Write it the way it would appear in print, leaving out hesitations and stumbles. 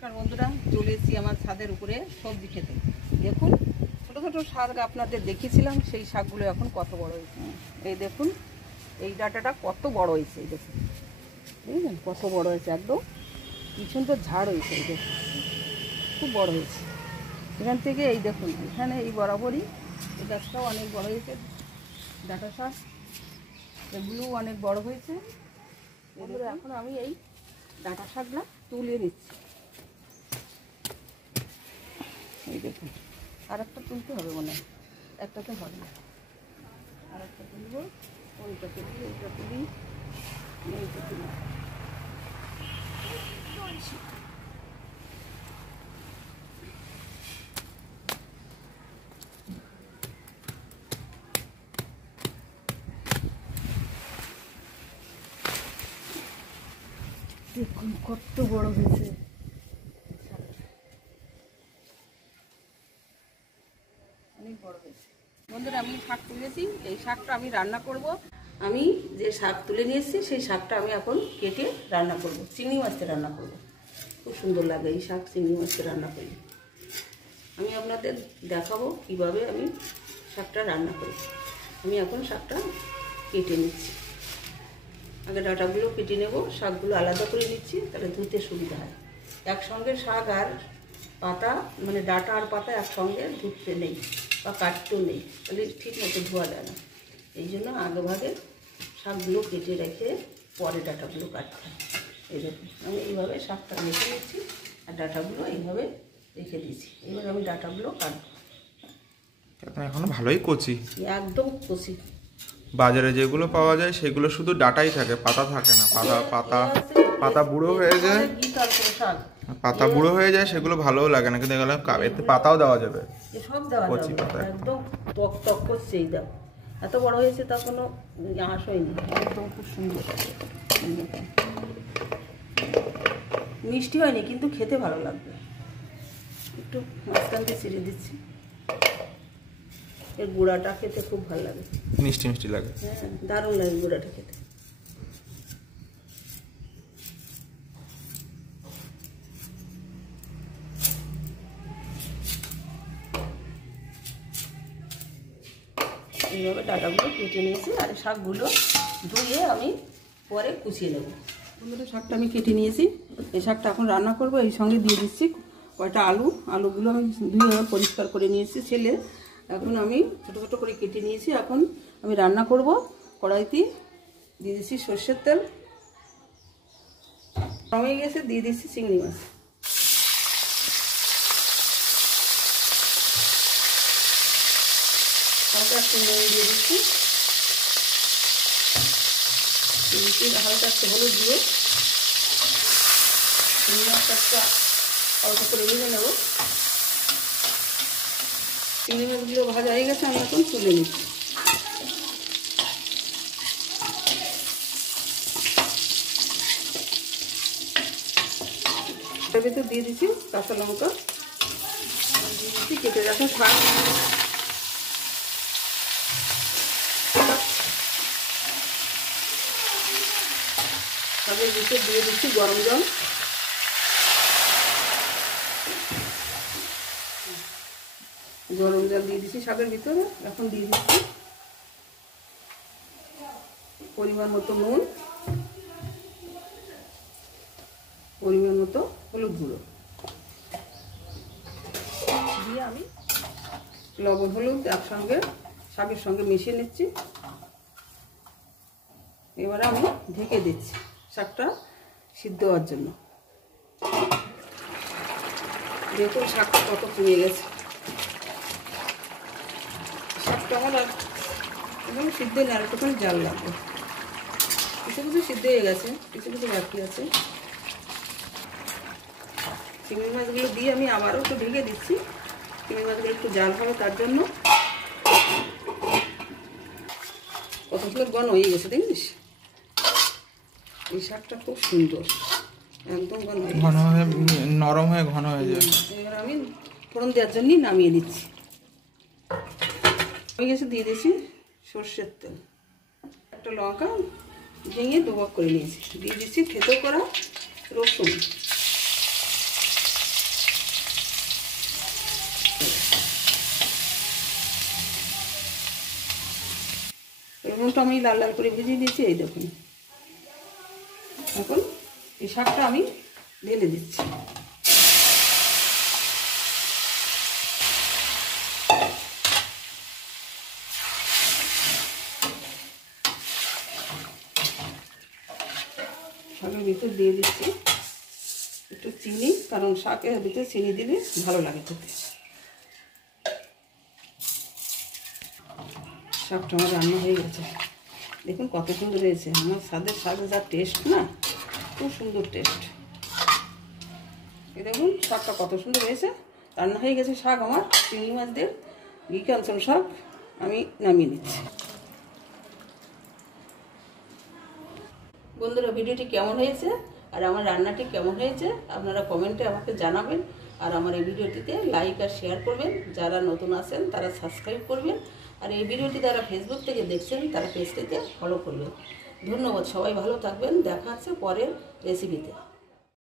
নমস্কার বন্ধুরা, চলে এসেছি আমার ছাদের উপরে সবজি খেতে। দেখুন ছোটো ছোটো শাক আপনাদের দেখিয়েছিলাম, সেই শাকগুলো এখন কত বড় হয়েছে। এই দেখুন এই ডাঁটাটা কত বড় হয়েছে, এই দেখুন বুঝলেন কত বড় হয়েছে, একদম পিছন তো ঝাড় হয়েছে। এই দেখুন খুব বড় হয়েছে। এখান থেকে এই দেখুন এখানে এই বরাবরই এই গাছটাও অনেক বড় হয়েছে। ডাঁটা শাক এগুলোও অনেক বড় হয়েছে। বন্ধুরা এখন আমি এই ডাঁটা শাকটা তুলে নিচ্ছি। এই দেখুন আর একটা তুলতে হবে মনে হয়, একটাতে হবে না, আর একটা তুলব। ওইটা তুলি, এইটা তুলি, এইটা তুলি। দেখুন কত বড় হয়েছে। অনেক বড় হয়েছে। বন্ধুরা আমি শাক তুলেছি, এই শাকটা আমি রান্না করব। আমি যে শাক তুলে নিয়ে এসেছি সেই শাকটা আমি এখন কেটে রান্না করব, চিংড়ি মাছতে রান্না করব। খুব সুন্দর লাগে এই শাক চিংড়ি মাছতে রান্না করি। আমি আপনাদের দেখাবো কিভাবে আমি শাকটা রান্না করি। আমি এখন শাকটা কেটে নিচ্ছি। আগে ডাঁটাগুলো কেটে নেব, শাকগুলো আলাদা করে নিচ্ছি, তাহলে ধুতে সুবিধা হয়। একসঙ্গে শাক আর পাতা মানে ডাঁটা আর পাতা একসঙ্গে ধুতে নেই বা কাটতেও নেই, তাহলে ঠিক মতো ধোয়া যায় না। এই জন্য আগে ভাগে শাকগুলো কেটে রেখে পরে ডাঁটাগুলো কাটতে হয়। এই দেখুন আমি এইভাবে শাকটা রেখে নিচ্ছি আর ডাঁটাগুলো এইভাবে রেখে দিচ্ছি। এবার আমি ডাঁটাগুলো কাটবো। এখনো ভালোই কচি, একদম কচি। বাজারে যেগুলো পাওয়া যায় সেগুলো শুধু ডাঁটাই থাকে, পাতা থাকে না। পাতা বুড়ো হয়ে যায়, পাতা বুড়ো হয়ে যায়, সেগুলো ভালোও লাগে না। কিন্তু এগুলো এতে পাতাও দেওয়া যাবে, সব দেওয়া যাবে। একদম টক টক করছে, এই দাও এত বড় হয়েছে তা কোনো আঁশ হয়নি, একদম খুব সুন্দর মিষ্টি হয়নি, কিন্তু খেতে ভালো লাগবে। একটু মাঝখান দিয়ে ছিঁড়ে দিচ্ছি। এর গুঁড়াটা খেতে খুব ভালো লাগে, মিষ্টি মিষ্টি লাগে। হ্যাঁ দারুণ লাগে গুঁড়াটা খেতে। এইভাবে ডাঁটাগুলো কেটে নিয়েছি আর শাকগুলো ধুয়ে আমি পরে কুচিয়ে নেব। বন্ধুরা শাকটা আমি কেটে নিয়েছি, এই শাকটা এখন রান্না করব। এই সঙ্গে দিয়ে দিচ্ছি কয়টা আলুগুলো আমি ধুয়ে পরিষ্কার করে নিয়েছি ছেলে। এখন আমি ছোটো ছোটো করে কেটে নিয়েছি। এখন আমি রান্না করব। কড়াইতে দিয়ে দিচ্ছি সর্ষের তেল, হয়ে গেছে, দিয়ে দিচ্ছি চিংড়ি মাছ। হালকা একটু নুন দিয়ে দিচ্ছি, হালকা একটু হলুদ দিয়ে চিংড়ি মাছটা একটা অল্প করে ভেজে নেব। চিংড়ি মাছগুলো ভাজা হয়ে গেছে, আমি এখন তুলে নিচ্ছি। তার ভিতরে দিয়ে দিচ্ছি কাঁচা লঙ্কা, দিয়ে দিচ্ছি কেটে রাখা শাক, শাকের ভিতরে দিয়ে দিচ্ছি গরম জল, দিয়ে দিচ্ছি শাকের ভিতরে। এখন দিয়ে দিচ্ছি পরিমাণ মতো নুন, পরিমাণ মতো হলুদ গুঁড়ো দিয়ে আমি লবণ হলুদ একসঙ্গে শাকের সঙ্গে মিশিয়ে নিচ্ছি। এবারে আমি ঢেকে দিচ্ছি শাকটা সিদ্ধ হওয়ার জন্য। দেখুন শাকটা কত কমে গেছে। শাকটা আমার এবং সিদ্ধ নেই, আর একটুখানি জাল লাগবে। কিছু কিছু সিদ্ধ হয়ে গেছে, কিছু কিছু বাকি আছে। চিংড়ি মাছগুলো দিয়ে আমি আবারও একটু ঢেকে দিচ্ছি। চিংড়ি মাছগুলো একটু জাল হবে তার জন্য। কতগুলো ঘন হয়ে গেছে দেখিস, এই শাকটা খুব সুন্দর, একদম ঘন হয়ে নরম হয়ে ঘন হয়ে যায়। এবার আমি ফোড়ন দেওয়ার জন্যই নামিয়ে দিচ্ছি। হয়ে গেছে, দিয়ে দিয়েছি সর্ষের তেল, একটা লঙ্কা ভেঙে দুভাগ করে নিয়েছি, দিয়ে দিচ্ছি থেতো করা রসুন, রসুনটা আমি লাল লাল করে ভেজে দিয়েছি, এই দেখুন। এখন এই শাকটা আমি ঢেলে দিচ্ছি। শাকের ভিতর দিয়ে দিচ্ছি একটু চিনি, কারণ শাকের ভিতরে চিনি দিলে ভালো লাগে খেতে। শাকটা আমার রান্না হয়ে গেছে, দেখুন কত সুন্দর হয়েছে। আমার স্বাদের শাকের যা টেস্ট না, খুব সুন্দর টেস্ট। এই দেখুন শাকটা কত সুন্দর হয়েছে, রান্না হয়ে গেছে শাক আমার। চিংড়ি মাছ দিয়ে ঘি কাঞ্চন শাক আমি নামিয়ে নিচ্ছি। বন্ধুরা, ভিডিওটি কেমন হয়েছে আর আমার রান্নাটি কেমন হয়েছে আপনারা কমেন্টে আমাকে জানাবেন। আর আমার এই ভিডিওটিতে লাইক আর শেয়ার করবেন। যারা নতুন আছেন তারা সাবস্ক্রাইব করবেন। আর এই ভিডিওটি যারা ফেসবুক থেকে দেখছেন তারা পেজটিতে ফলো করবেন। ধন্যবাদ, সবাই ভালো থাকবেন। দেখা হচ্ছে পরের রেসিপিতে।